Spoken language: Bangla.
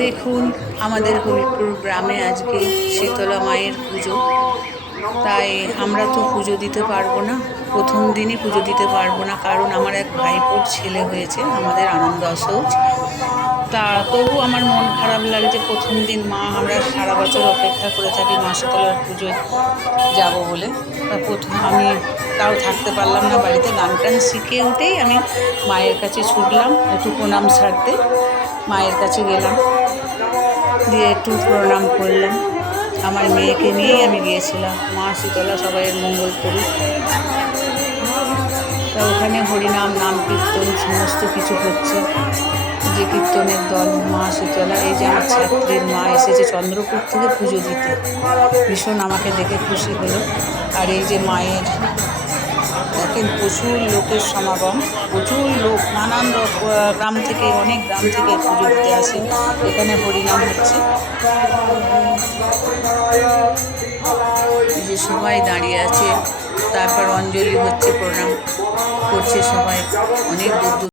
দেখুন, আমাদের হরিপুর গ্রামে আজকে শীতলা মায়ের পুজো। তাই আমরা তো পুজো দিতে পারবো না, প্রথম দিনই পুজো দিতে পারবো না, কারণ আমার এক ভাইপোর ছেলে হয়েছে আমাদের আনন্দ আসৌজ। তা তবু আমার মন খারাপ লাগছে। প্রথম দিন আমরা সারা বছর অপেক্ষা করে থাকি মা শীতলার পুজোয় যাব বলে। তা প্রথম আমি তাও থাকতে পারলাম না বাড়িতে। গান টান শিখে উঠেই আমি মায়ের কাছে ছুটলাম একটু প্রণাম সারতে। মায়ের কাছে গেলাম, দিয়ে একটু প্রণাম করলাম। আমার মেয়েকে নিয়েই আমি গিয়েছিলাম। মা শীতলা সবাইয়ের মঙ্গল করুক। তা ওখানে হরিনাম, নাম কীর্তন সমস্ত কিছু হচ্ছে। যে কীর্তনের দল মা শীতলা, এই যে আমার ছাত্রীর মা এসেছে চন্দ্রপুর থেকে পুজো দিতে, ভীষণ আমাকে দেখে খুশি হলো। আর এই যে মায়ের দেখেন প্রচুর লোকের সমাগম, প্রচুর লোক নানান গ্রাম থেকে, অনেক গ্রাম থেকে পুজো দিতে আসে। এখানে হরিনাম হচ্ছে, এই যে সবাই দাঁড়িয়ে আছে, তারপর অঞ্জলি হচ্ছে, প্রণাম করছে সবাই অনেক দূর দূর